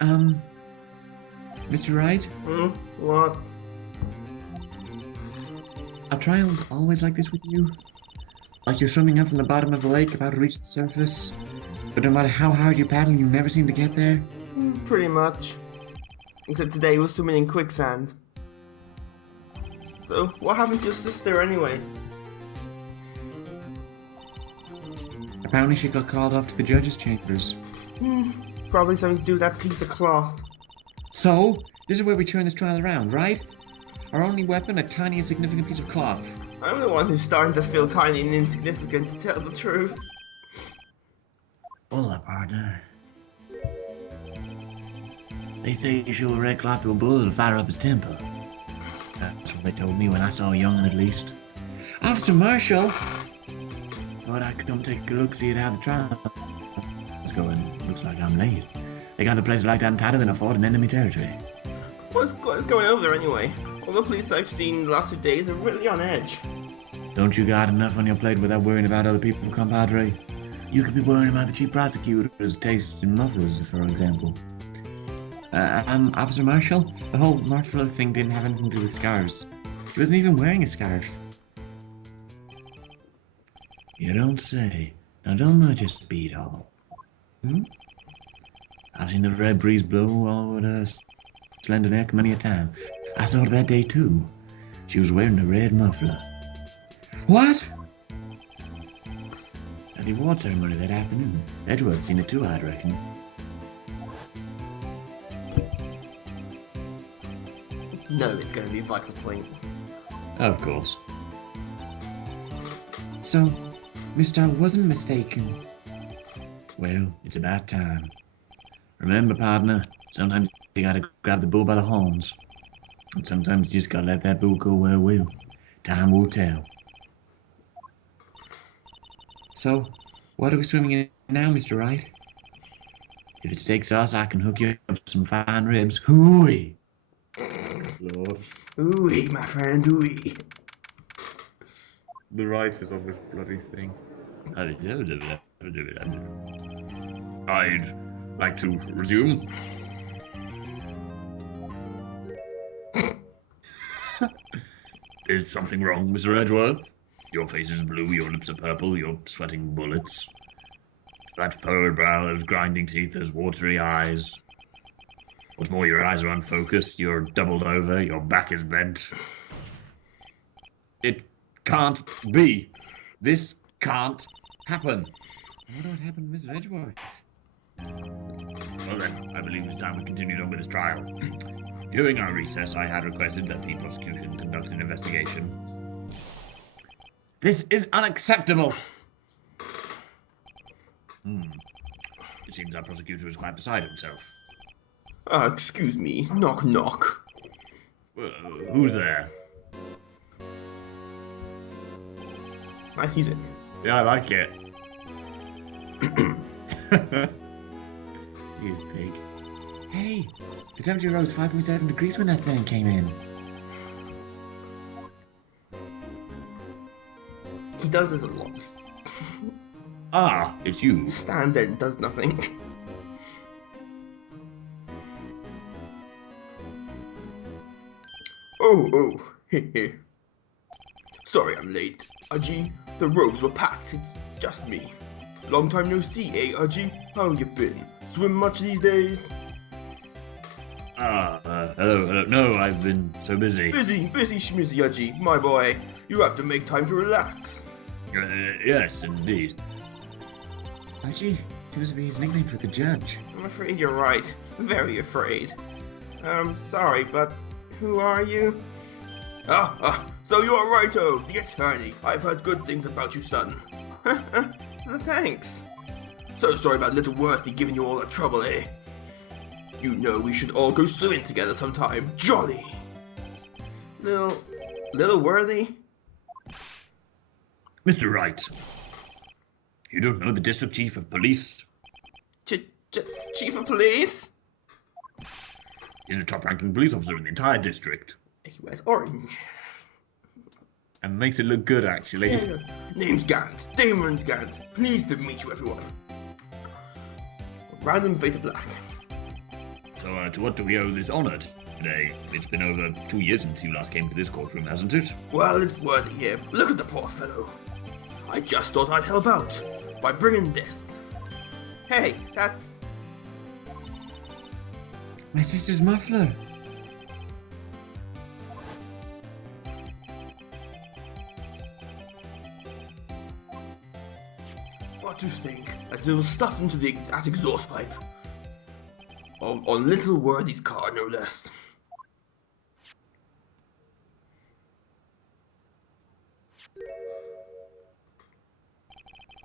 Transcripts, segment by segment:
Mr. Wright? What? Are trials always like this with you? Like you're swimming up from the bottom of the lake about to reach the surface, but no matter how hard you paddle, you never seem to get there? Pretty much. Except today we're swimming in quicksand. So, what happened to your sister anyway? Apparently she got called up to the judge's chambers. Probably something to do with that piece of cloth. So, this is where we turn this trial around, right? Our only weapon, a tiny insignificant piece of cloth. I'm the one who's starting to feel tiny and insignificant, to tell the truth. Hola, partner. They say you show a red cloth to a bull, it'll fire up his temper. That's what they told me when I saw a young'un, at least. Officer Marshall! Thought I'd come take a look, see how the trial is going. Looks like I'm late. They got the place like that tighter than a fort in enemy territory. What's going over there anyway? All the police I've seen the last 2 days are really on edge. Don't you got enough on your plate without worrying about other people, compadre? You could be worrying about the chief prosecutor's taste in mufflers, for example. Officer Marshall, the whole Marshall thing didn't have anything to do with scarves. She wasn't even wearing a scarf. You don't say. Now don't much a speed hole. I've seen the red breeze blow over the slender neck many a time. I saw her that day too. She was wearing a red muffler. What? At the award ceremony that afternoon. Edgeworth's seen it too, I'd reckon. No, it's going to be a vital point. Of course. So, Mr. wasn't mistaken. Well, it's about time. Remember, partner, sometimes you gotta grab the bull by the horns. And sometimes you just gotta let that bull go where it will. Time will tell. So, what are we swimming in now, Mr. Wright? If it takes us, I can hook you up some fine ribs. Hooey! Lord. Ooh-wee, my friend, ooh-wee. The writers of this bloody thing. I'd like to resume. Is something wrong, Mr. Edgeworth? Your face is blue, your lips are purple, you're sweating bullets. That furrowed brow, those grinding teeth, those watery eyes. What's more, your eyes are unfocused, you're doubled over, your back is bent. It can't be. This can't happen. What would happen to Mr. Edgeworth? Well then, I believe it's time we continued on with this trial. During our recess, I had requested that the prosecution conduct an investigation. This is unacceptable! It seems our prosecutor is quite beside himself. Excuse me. Knock, knock. Who's there? Nice music. Yeah, I like it. You pig. Hey, the temperature rose 5.7 degrees when that thing came in. He does this a lot. Ah, it's you. Stands there and does nothing. Oh, heh. Sorry I'm late, Aji. The robes were packed, it's just me. Long time no see, eh, Aji? How you been? Swim much these days? Hello. No, I've been so busy. Busy schmizzy, Aji. My boy, you have to make time to relax. Yes, indeed. Archie seems to be his nickname for the judge. I'm afraid you're right. Very afraid. Sorry, but who are you? So you're Wrighto, the attorney. I've heard good things about you, son. Thanks. So sorry about little Worthy giving you all that trouble, eh? You know we should all go swimming together sometime. Jolly. Little Worthy? Mr. Wright, you don't know the district chief of police? Chief of police? He's the top-ranking police officer in the entire district. He wears orange. And makes it look good, actually. Yeah. Name's Gant. Damon Gant. Pleased to meet you, everyone. Random fate of black. So, to what do we owe this honor today? It's been over 2 years since you last came to this courtroom, hasn't it? Well, it's worthy here. Look at the poor fellow. I just thought I'd help out by bringing this. Hey, that's... My sister's muffler. What do you think? That it was stuffed into that exhaust pipe. On little Worthy's car, no less.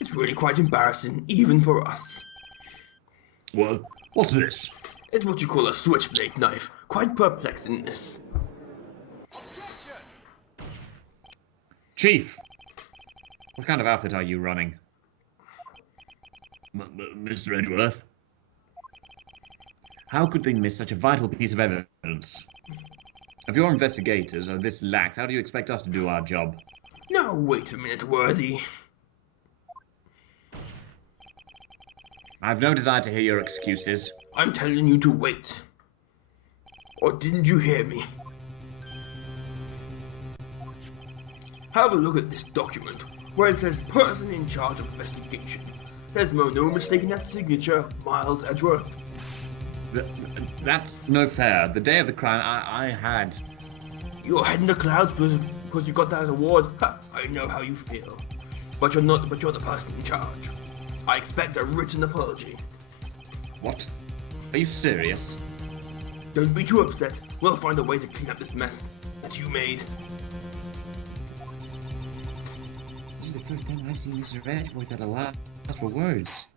It's really quite embarrassing, even for us. Well, what's this? It's what you call a switchblade knife. Quite perplexing, this. Chief! What kind of outfit are you running? Mr. Edgeworth? How could they miss such a vital piece of evidence? If you're investigators are this lax, how do you expect us to do our job? Now, wait a minute, Worthy. I've no desire to hear your excuses. I'm telling you to wait. Or didn't you hear me? Have a look at this document, where it says person in charge of investigation. There's no mistake in that signature, Miles Edgeworth. That's no fair. The day of the crime, I had... You're head in the clouds because you got that award. Ha, I know how you feel. But you're the person in charge. I expect a written apology. What? Are you serious? Don't be too upset. We'll find a way to clean up this mess that you made. This is the first time I've seen Mr. Edgeworth at a loss for words.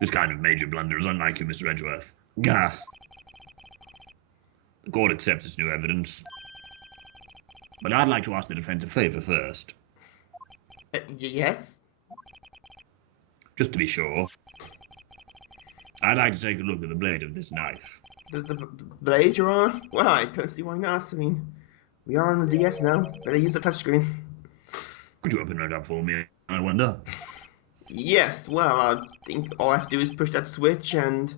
This kind of major blunder is unlike you, Mr. Edgeworth. Gah. The court accepts this new evidence. But I'd like to ask the defense a favor first. Yes? Just to be sure. I'd like to take a look at the blade of this knife. The blade you're on? Well, I don't see why not. I mean, we are on the DS now. Better use the touchscreen. Could you open it up for me, I wonder? Yes, well, I think all I have to do is push that switch and...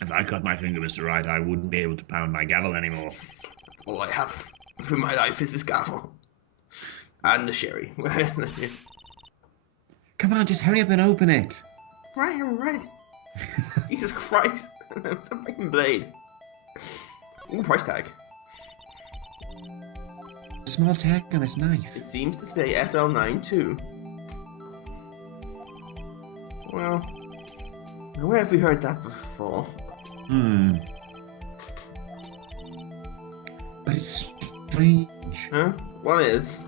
If I cut my finger, Mr. Wright, I wouldn't be able to pound my gavel anymore. All I have for my life is this gavel. And the sherry. Come on, just hurry up and open it. Right. Jesus Christ. It's a freaking blade. Ooh, price tag. Small tag on this knife. It seems to say SL9 too. Well, where have we heard that before? But it's strange. Huh? What is?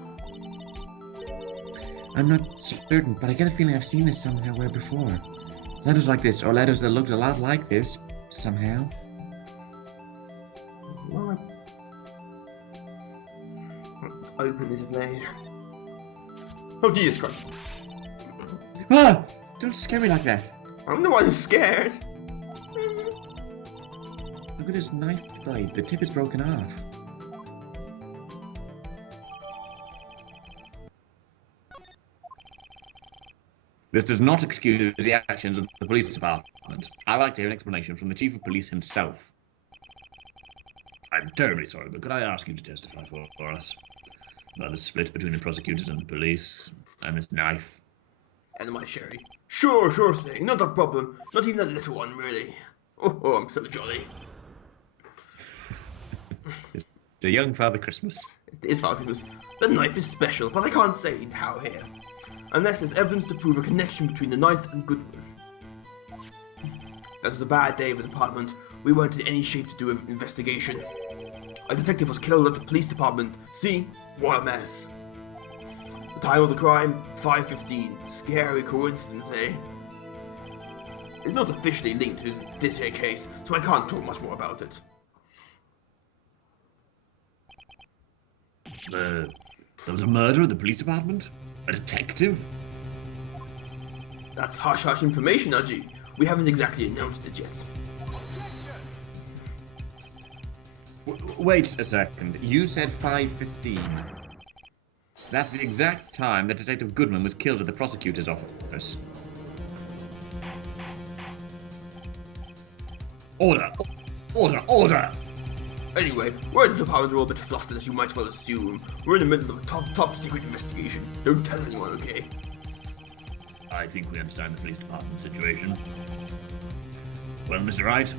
I'm not certain, but I get a feeling I've seen this somewhere before. Letters like this, or letters that looked a lot like this, somehow. Well, let's open this blade. Oh, Jesus Christ. Ah! Don't scare me like that. I'm the one who's scared. Look at this knife blade. The tip is broken off. This does not excuse the actions of the police department. I'd like to hear an explanation from the chief of police himself. I'm terribly sorry, but could I ask you to testify for us about the split between the prosecutors and the police and this knife? And my sherry. Sure thing. Not a problem. Not even a little one, really. Oh, I'm so jolly. It's a young Father Christmas. It is Father Christmas. The knife is special, but I can't say how here. Unless there's evidence to prove a connection between the knife and Goodman. That was a bad day for the department. We weren't in any shape to do an investigation. A detective was killed at the police department. See? What a mess. The time of the crime, 5:15. Scary coincidence, eh? It's not officially linked to this here case, so I can't talk much more about it. There was a murder at the police department? A detective? That's hush-hush information, Archie. We haven't exactly announced it yet. Wait a second. You said 5:15. That's the exact time that Detective Goodman was killed at the prosecutor's office. Order! Order! Order! Anyway, we're at the department, we're all a bit flustered, as you might well assume. We're in the middle of a top secret investigation. Don't tell anyone, okay? I think we understand the police department situation. Well, Mr. Wright?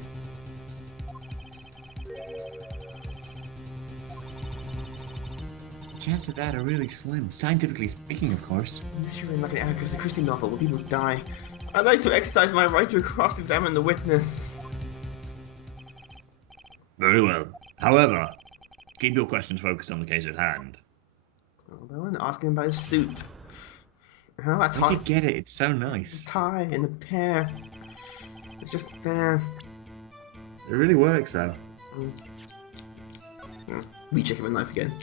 Chances of that are really slim, scientifically speaking, of course. Measuring like an Agatha Christie novel where people die. I'd like to exercise my right to cross-examine the witness. Very well. However, keep your questions focused on the case at hand. Oh, but I want to ask him about his suit. How that Did you get it? It's so nice. tie and the pair. It's just there. It really works, though. Rechecking my knife again.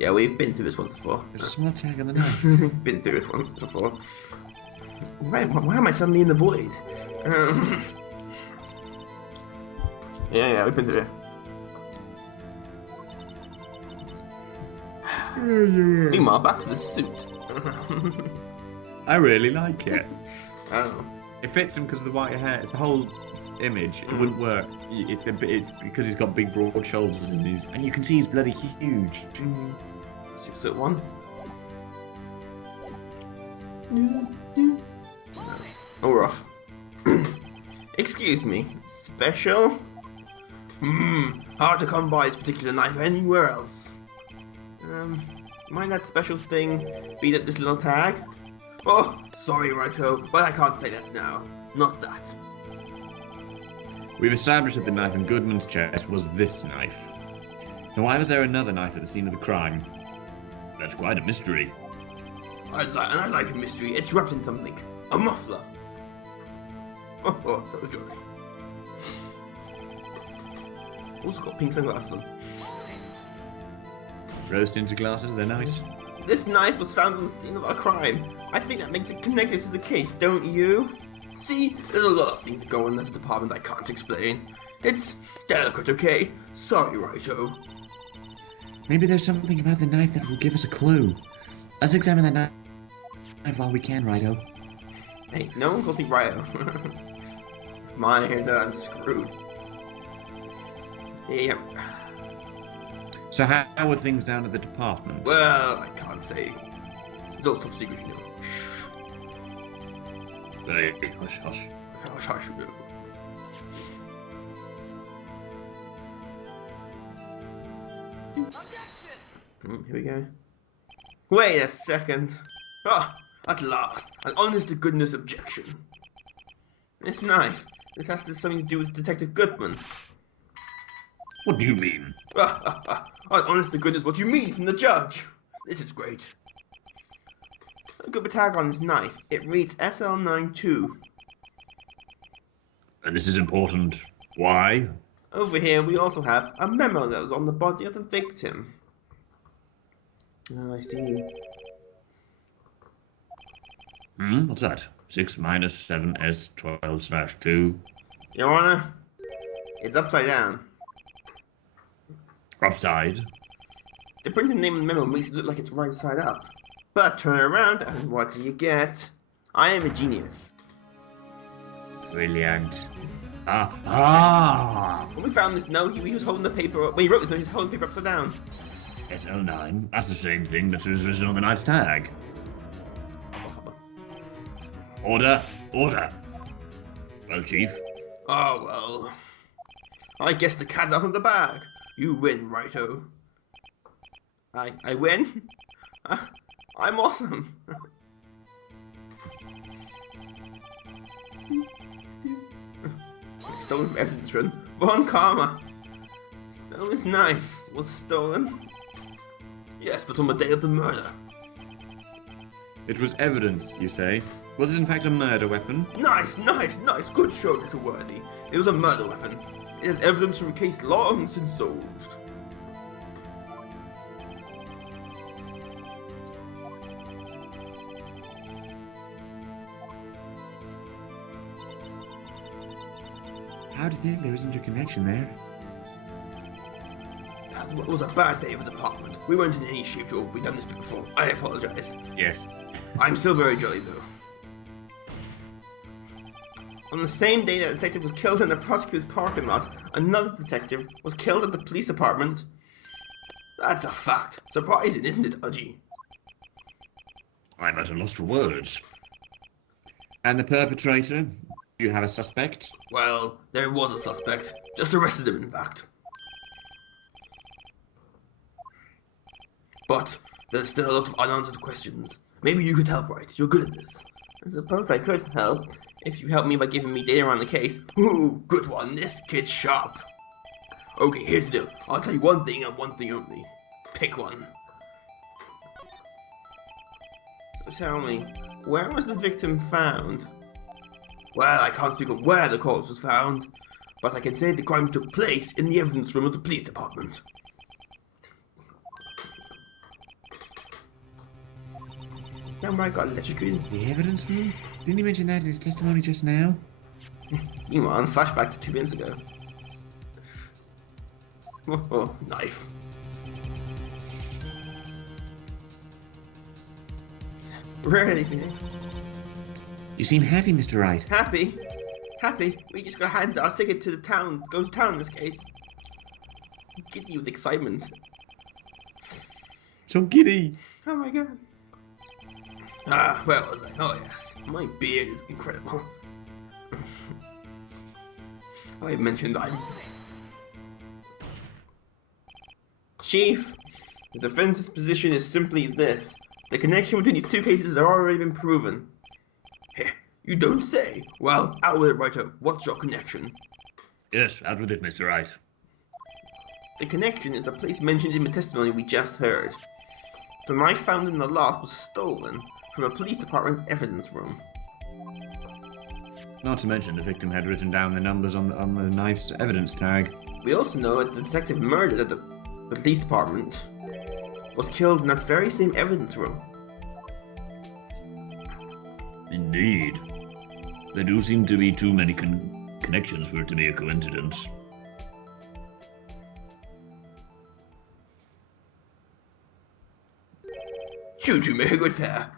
Yeah, we've been through this once before. There's a small tag on the knife. Been through this once before. Why am I suddenly in the void? Yeah, we've been through it. Meanwhile, back to the suit. I really like it. Oh. It fits him because of the white hair. It's the whole image. It wouldn't work. It's because he's got big, broad shoulders. And you can see he's bloody huge. 6'1". Oh, we're off. Excuse me. Special? Hard to come by this particular knife anywhere else. Might that special thing be that this little tag? Oh, sorry, Righto, but I can't say that now. Not that. We've established that the knife in Goodman's chest was this knife. Now, why was there another knife at the scene of the crime? That's quite a mystery. I like a mystery. It's wrapped in something. A muffler. Oh, so jolly. Also got pink sunglasses on. Rose tinted glasses, they're nice. This knife was found on the scene of our crime. I think that makes it connected to the case, don't you? See, there's a lot of things that go on in this department I can't explain. It's delicate, okay? Sorry, Righto. Maybe there's something about the knife that will give us a clue. Let's examine that knife while we can, Righto. Hey, no one calls me Righto. Mine is that I'm screwed. Yep. So how are things down at the department? Well, I can't say. It's all top secret, you know. Hey, hush, hush. Hush, hush. Here we go. Wait a second. Ah, at last, an honest-to-goodness objection. This knife. This has something to do with Detective Goodman. What do you mean? Honest-to-goodness, what do you mean from the judge? This is great. Look at the tag on this knife. It reads SL92. And this is important. Why? Over here, we also have a memo that was on the body of the victim. Oh, I see. What's that? 6 minus 7s 12/2. Your Honor, it's upside down. Upside. The printed name on the memo makes it look like it's right side up. But turn it around, and what do you get? I am a genius. Brilliant. Ah! When we found this note, he was holding the paper. When he wrote this note, he was holding the paper upside down. SL9. That's the same thing that was written on the knife's tag. Order! Order! Well, Chief. Oh, well. I guess the cat's out of the bag. You win, Righto. I win? I'm awesome. Stolen from evidence run. Von Karma. Stolen's knife was stolen. Yes, but on the day of the murder. It was evidence, you say? Was it in fact a murder weapon? Nice, nice, nice. Good show, little worthy. It was a murder weapon. It is evidence from a case long since solved. How do you think there isn't a connection there? That was a bad day of the department. We weren't in any shape to be done this before. I apologize. Yes. I'm still very jolly though. On the same day that the detective was killed in the prosecutor's parking lot, another detective was killed at the police department. That's a fact. Surprising, isn't it, Udgy? I'm at a loss for words. And the perpetrator? Do you have a suspect? Well, there was a suspect. Just arrested him, in fact. But there's still a lot of unanswered questions. Maybe you could help, Wright. You're good at this. I suppose I could help, if you help me by giving me data on the case. Ooh, good one. This kid's sharp. Okay, here's the deal. I'll tell you one thing and one thing only. Pick one. So tell me, where was the victim found? Well, I can't speak of where the corpse was found, but I can say the crime took place in the evidence room of the police department. Is that where I got electrocuted? The evidence room? Didn't he mention that in his testimony just now? Meanwhile, flashback to 2 minutes ago. Oh, knife. Really, Phoenix? You seem happy, Mr. Wright. Happy? Happy? We just got handed our ticket to the town. Go to town in this case. Giddy with excitement. So giddy. Oh my god. Ah, where was I? Oh yes. My beard is incredible. I mentioned that. Chief, the defense's position is simply this. The connection between these two cases has already been proven. Heh, you don't say. Well, out with it, Writer. What's your connection? Yes, out with it, Mr. Wright. The connection is a place mentioned in the testimony we just heard. The knife found in the loft was stolen from a police department's evidence room. Not to mention the victim had written down the numbers on the knife's evidence tag. We also know that the detective murdered at the police department was killed in that very same evidence room. Indeed. There do seem to be too many connections for it to be a coincidence. You two make a good pair.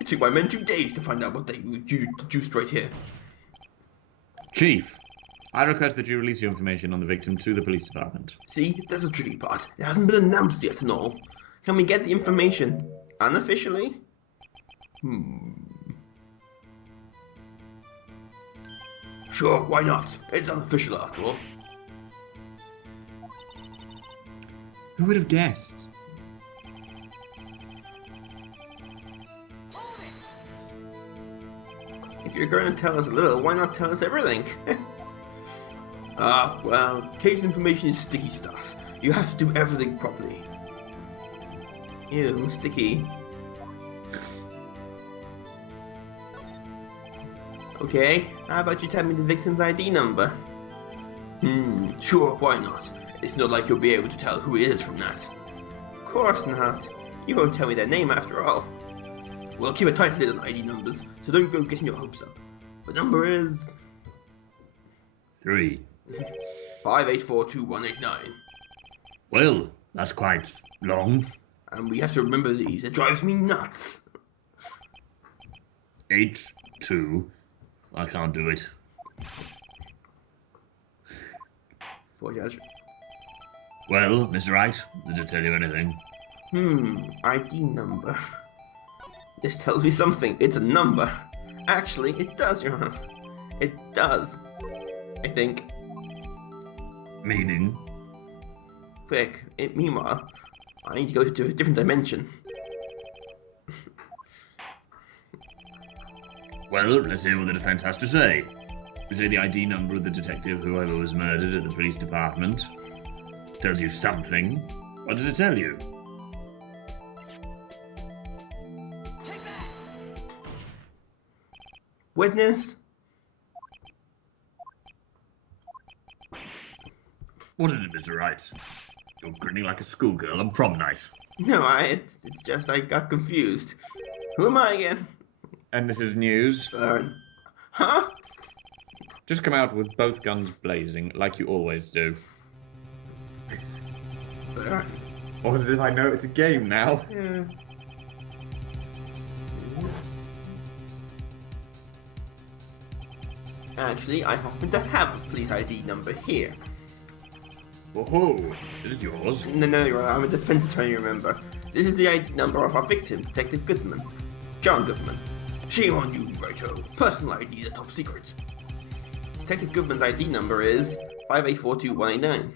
It took my men 2 days to find out what they juiced right here. Chief, I request that you release your information on the victim to the police department. See, that's the tricky part. It hasn't been announced yet and all. Can we get the information unofficially? Sure, why not? It's unofficial after all. Who would have guessed? If you're going to tell us a little, why not tell us everything? Well, case information is sticky stuff. You have to do everything properly. Ew, sticky. Okay, how about you tell me the victim's ID number? Sure, why not? It's not like you'll be able to tell who it is from that. Of course not. You won't tell me their name after all. Well, keep a tight lid on ID numbers, so don't go getting your hopes up. The number is 3. 5842189. Well, that's quite long. And we have to remember these. It drives me nuts. 8, 2. I can't do it. 40. Well, Mr. Wright, did it tell you anything? ID number. This tells me something. It's a number. Actually, it does, Your Honor. It does. I think. Meaning? Quick. Meanwhile, I need to go to a different dimension. Well, let's hear what the defense has to say. You say the ID number of the detective, whoever was murdered at the police department, tells you something. What does it tell you? Witness? What is it, Mr. Wright? You're grinning like a schoolgirl on prom night. No, it's just I got confused. Who am I again? And this is news. Huh? Just come out with both guns blazing, like you always do. Or as if I know it's a game now. Yeah. Actually, I happen to have a police ID number here. Whoa, is it yours? No, you're right. I'm a defense attorney, remember. This is the ID number of our victim, Detective Goodman. John Goodman. Shame on you, Righto. Personal IDs are top secrets. Detective Goodman's ID number is 5842189.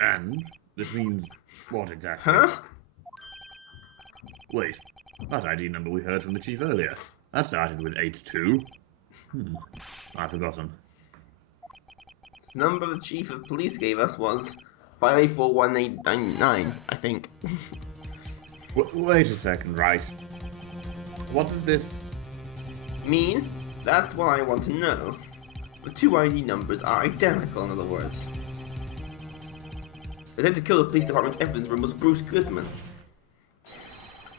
And this means what exactly? Huh? Wait, that ID number we heard from the chief earlier. That started with 82. I've forgotten. The number the chief of police gave us was 5841899, I think. Wait a second, Wright. What does this... Mean? That's what I want to know. The two ID numbers are identical, in other words. The detective killed the police department's evidence room was Bruce Goodman.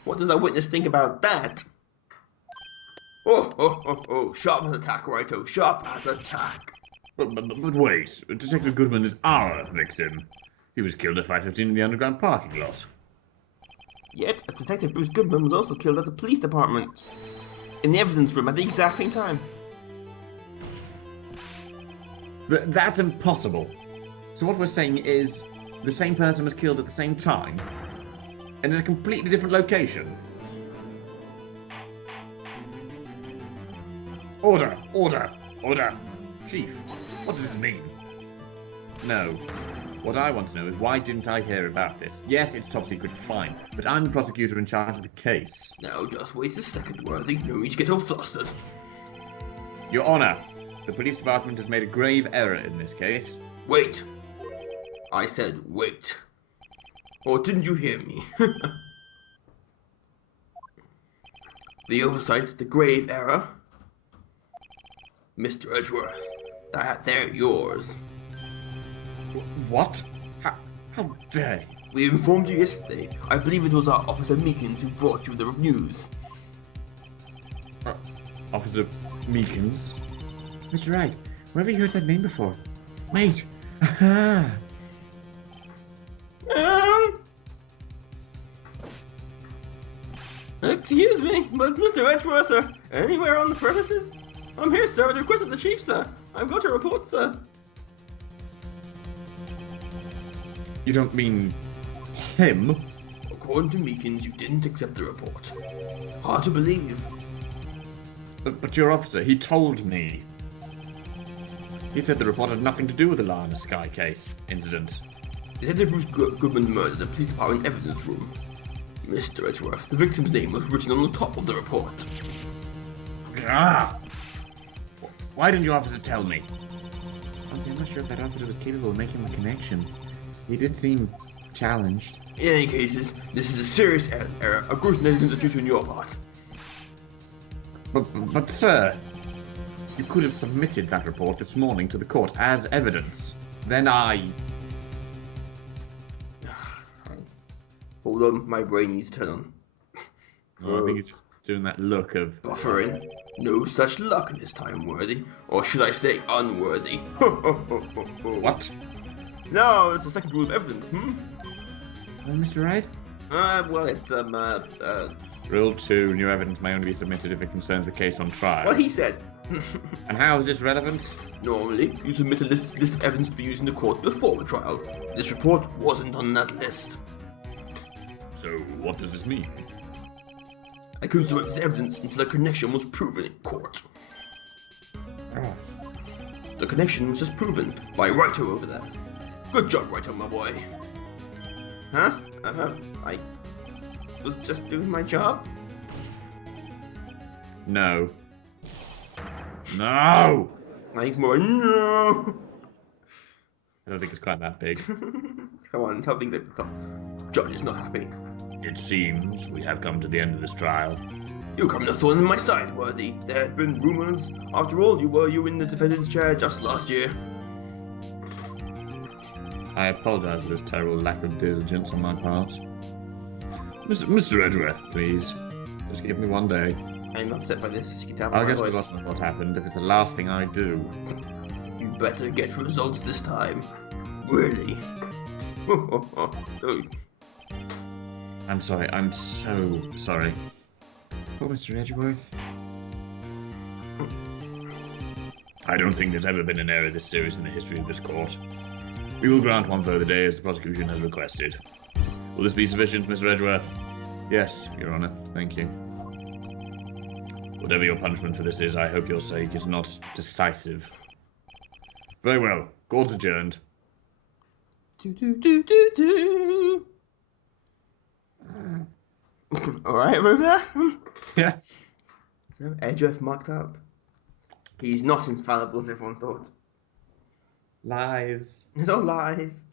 What does our witness think about that? Oh, sharp as attack, Righto, sharp as attack. But wait, Detective Goodman is our victim. He was killed at 5:15 in the underground parking lot. Yet, Detective Bruce Goodman was also killed at the police department. In the evidence room at the exact same time. That's impossible. So what we're saying is, the same person was killed at the same time, and in a completely different location. Order! Chief, what does this mean? No. What I want to know is why didn't I hear about this? Yes, it's top secret, fine, but I'm the prosecutor in charge of the case. Now, just wait a second, Worthy. No need to get all flustered. Your Honor, the police department has made a grave error in this case. Wait. I said wait. Or didn't you hear me? The oversight, the grave error. Mr. Edgeworth, they're yours. What? How dare you? We informed you yesterday. I believe it was our Officer Meekins who brought you the news. Officer Meekins? Mr. Wright, where have you heard that name before? Wait! Aha! Excuse me, but Mr. Edgeworth anywhere on the premises? I'm here, sir, at the request of the chief, sir. I've got a report, sir. You don't mean him? According to Meekins, you didn't accept the report. Hard to believe. But your officer, he told me. He said the report had nothing to do with the Lie in the Sky case incident. Detective Bruce Goodman murdered the police department evidence room. Mr. Edgeworth, the victim's name was written on the top of the report. Ah! Why didn't your officer tell me? Honestly, I'm not sure if that officer was capable of making the connection. He did seem challenged. In any cases, this is a serious error, a gross negligence due on your part. But sir, you could have submitted that report this morning to the court as evidence. Then I... Hold on, my brain needs to turn on. Oh, I think it's just doing that look of... Buffering. No such luck this time, Worthy. Or should I say, unworthy. What? No, it's the second rule of evidence, Mr. Wright? Well, it's, Rule 2, new evidence may only be submitted if it concerns the case on trial. what he said. And how is this relevant? Normally, you submit a list of evidence to be used in the court before the trial. This report wasn't on that list. So, what does this mean? I couldn't submit this evidence until a connection was proven in court. The connection was just proven by Righto over there. Good job, Righto, my boy. Huh? I was just doing my job? No. No! Now he's more, no! I don't think it's quite that big. Come on, tell things like the top. Judge is not happy. It seems we have come to the end of this trial. You come to thorn in my side, Worthy. There have been rumors. After all, you were in the defendant's chair just last year. I apologize for this terrible lack of diligence on my part. Mr. Edgeworth, please. Just give me one day. I'm upset by this, as you can tell by I'll my get to the voice. bottom of what happened if it's the last thing I do. You better get results this time. Really. So, I'm sorry, I'm so sorry. Poor Mr. Edgeworth. I don't think there's ever been an error this serious in the history of this court. We will grant one further day as the prosecution has requested. Will this be sufficient, Mr. Edgeworth? Yes, Your Honour. Thank you. Whatever your punishment for this is, I hope your sake is not decisive. Very well. Court's adjourned. Alright, over there. Yeah. So, Edgeworth marked up. He's not infallible as everyone thought. Lies. It's all lies.